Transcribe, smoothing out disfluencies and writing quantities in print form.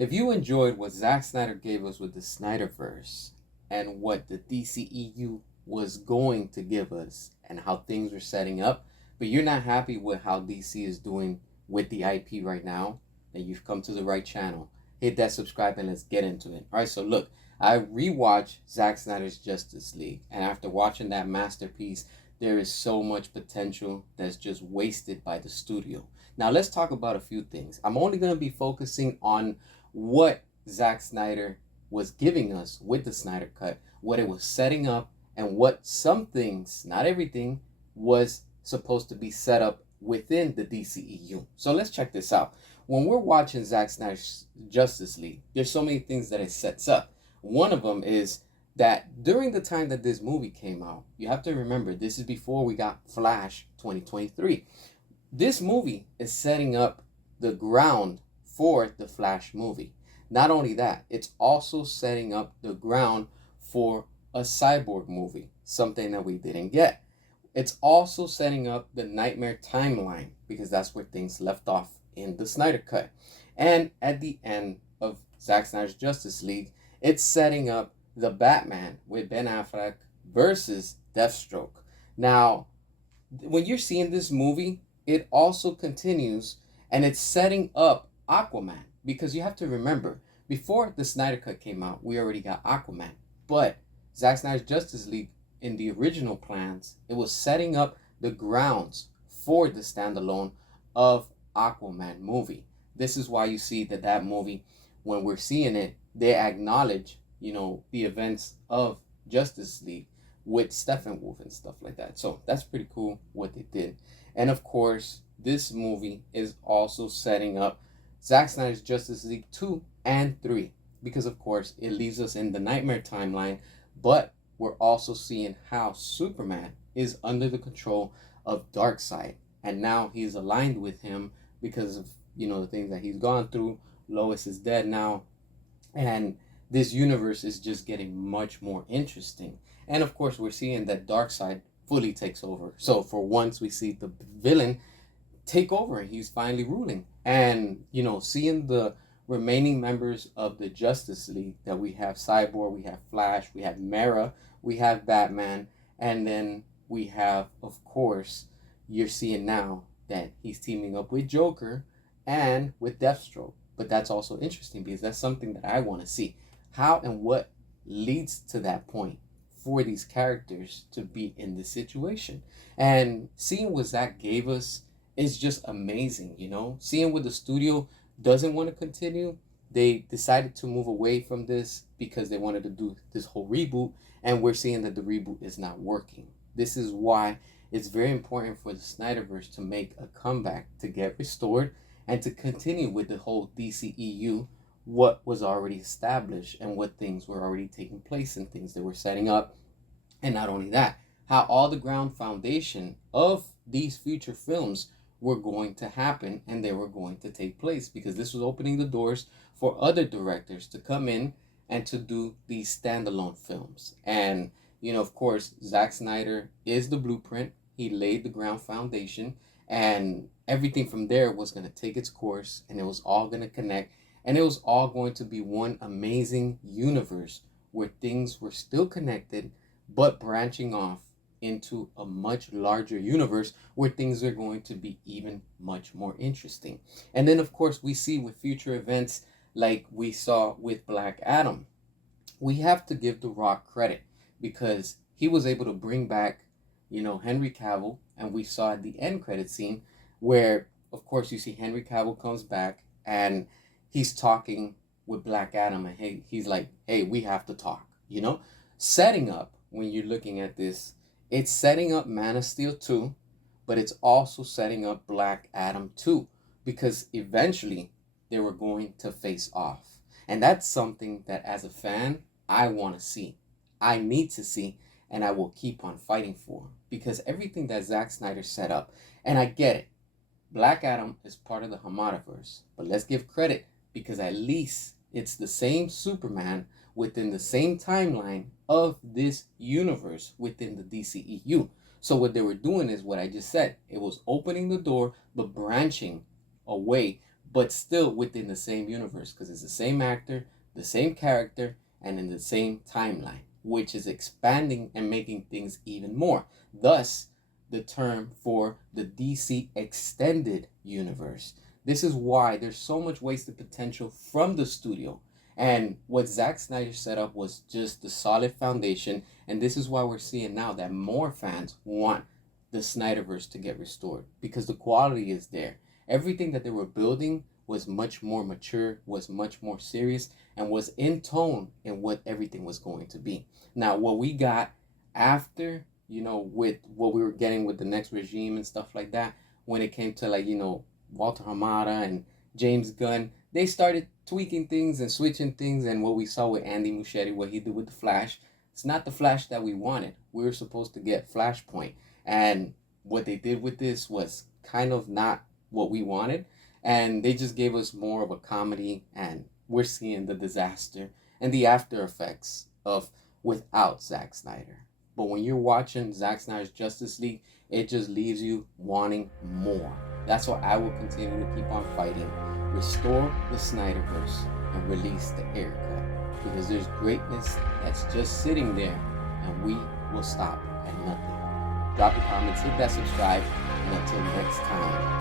If you enjoyed what Zack Snyder gave us with the Snyderverse and what the DCEU was going to give us and how things were setting up, but you're not happy with how DC is doing with the IP right now, then you've come to the right channel. Hit that subscribe and let's get into it. All right, so look, I rewatched Zack Snyder's Justice League, and after watching that masterpiece, there is so much potential that's just wasted by the studio. Now, let's talk about a few things. I'm only going to be focusing on what Zack Snyder was giving us with the Snyder Cut, what it was setting up, and what some things, not everything, was supposed to be set up within the DCEU. So let's check this out. When we're watching Zack Snyder's Justice League, there's so many things that it sets up. One of them is that during the time that this movie came out, you have to remember this is before we got Flash 2023. This movie is setting up the ground for the Flash movie. Not only that, it's also setting up the ground for a Cyborg movie, something that we didn't get. It's also setting up the Nightmare timeline because that's where things left off in the Snyder Cut. And at the end of Zack Snyder's Justice League, it's setting up the Batman with Ben Affleck versus Deathstroke. Now, when you're seeing this movie, it also continues and it's setting up Aquaman, because you have to remember, before the Snyder Cut came out, we already got Aquaman. But Zack Snyder's Justice League, in the original plans, it was setting up the grounds for the standalone of Aquaman movie. This is why you see that movie, when we're seeing it, they acknowledge, the events of Justice League with Steppenwolf and stuff like that. So that's pretty cool what they did. And of course, this movie is also setting up Zack Snyder's Justice League 2 and 3, because of course it leaves us in the Nightmare timeline, but we're also seeing how Superman is under the control of Darkseid, and now he's aligned with him because of the things that he's gone through. Lois is dead now, and this universe is just getting much more interesting. And of course, we're seeing that Darkseid fully takes over. So for once, we see the villain take over and he's finally ruling. And seeing the remaining members of the Justice League, that we have Cyborg, we have Flash, we have Mera, we have Batman, and then we have, of course, you're seeing now that he's teaming up with Joker and with Deathstroke. But that's also interesting because that's something that I want to see. How and what leads to that point for these characters to be in this situation. And seeing what Zach gave us is just amazing, Seeing what the studio doesn't want to continue, they decided to move away from this because they wanted to do this whole reboot, and we're seeing that the reboot is not working. This is why it's very important for the Snyderverse to make a comeback, to get restored, and to continue with the whole DCEU, what was already established and what things were already taking place and things that were setting up. And not only that, how all the ground foundation of these future films were going to happen and they were going to take place, because this was opening the doors for other directors to come in and to do these standalone films. And of course, Zack Snyder is the blueprint. He laid the ground foundation, and everything from there was going to take its course, and it was all going to connect, and it was all going to be one amazing universe where things were still connected but branching off into a much larger universe where things are going to be even much more interesting. And then of course, we see with future events like we saw with Black Adam, we have to give The Rock credit because he was able to bring back Henry Cavill, and we saw at the end credit scene where of course you see Henry Cavill comes back and he's talking with Black Adam, and he's like, hey, we have to talk, setting up, when you're looking at this, it's setting up Man of Steel 2, but it's also setting up Black Adam 2, because eventually they were going to face off. And that's something that as a fan, I want to see. I need to see, and I will keep on fighting for, because everything that Zack Snyder set up, and I get it, Black Adam is part of the Snyderverse, but let's give credit because at least it's the same Superman within the same timeline of this universe within the DCEU. So what they were doing is what I just said. It was opening the door, but branching away, but still within the same universe because it's the same actor, the same character, and in the same timeline, which is expanding and making things even more. Thus, the term for the DC extended universe. This is why there's so much wasted potential from the studio. And what Zack Snyder set up was just the solid foundation. And this is why we're seeing now that more fans want the Snyderverse to get restored because the quality is there. Everything that they were building was much more mature, was much more serious, and was in tone in what everything was going to be. Now, what we got after, with what we were getting with the next regime and stuff like that, when it came to like, Walter Hamada and James Gunn, they started tweaking things and switching things. And what we saw with Andy Muschietti, what he did with the Flash, it's not the Flash that we wanted. We were supposed to get Flashpoint. And what they did with this was kind of not what we wanted. And they just gave us more of a comedy. And we're seeing the disaster and the after effects of without Zack Snyder. But when you're watching Zack Snyder's Justice League, it just leaves you wanting more. That's why I will continue to keep on fighting. Restore the Snyderverse and release the air cut. Because there's greatness that's just sitting there and we will stop at nothing. Drop your comments, hit that subscribe, and until next time.